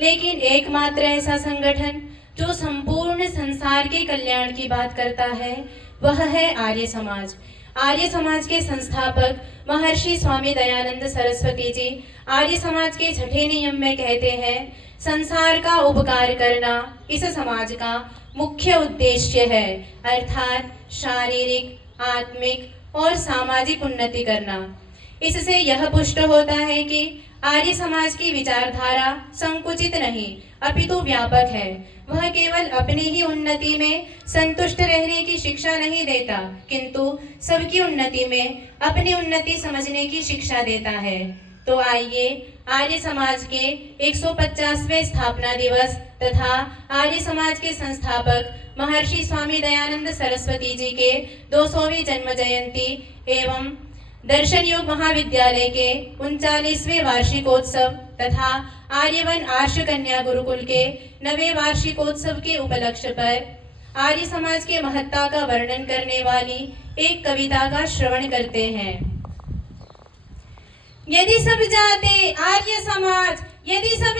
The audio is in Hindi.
लेकिन एकमात्र ऐसा संगठन जो संपूर्ण संसार के कल्याण की बात करता है वह है आर्य समाज। आर्य समाज के संस्थापक महर्षि स्वामी दयानंद सरस्वती जी आर्य समाज के छठे नियम में कहते हैं, संसार का उपकार करना इस समाज का मुख्य उद्देश्य है, अर्थात शारीरिक, आत्मिक और सामाजिक उन्नति करना। इससे यह पुष्ट होता है कि आर्य समाज की विचारधारा संकुचित नहीं अपितु व्यापक है। वह केवल अपनी ही उन्नति में संतुष्ट रहने की शिक्षा नहीं देता, किंतु सबकी उन्नति में अपनी उन्नति समझने की शिक्षा देता है। तो आइए आर्य समाज के 150वें स्थापना दिवस तथा आर्य समाज के संस्थापक महर्षि स्वामी दयानंद सरस्वती जी के 200वीं जन्म जयंती एवं दर्शन योग महाविद्यालय के 39वें वार्षिकोत्सव तथा आर्यवन आर्ष कन्या गुरुकुल के 9वें वार्षिकोत्सव के उपलक्ष्य पर आर्य समाज के महत्ता का वर्णन करने वाली एक कविता का श्रवण करते हैं। यदि सब जाते आर्य समाज, यदि सब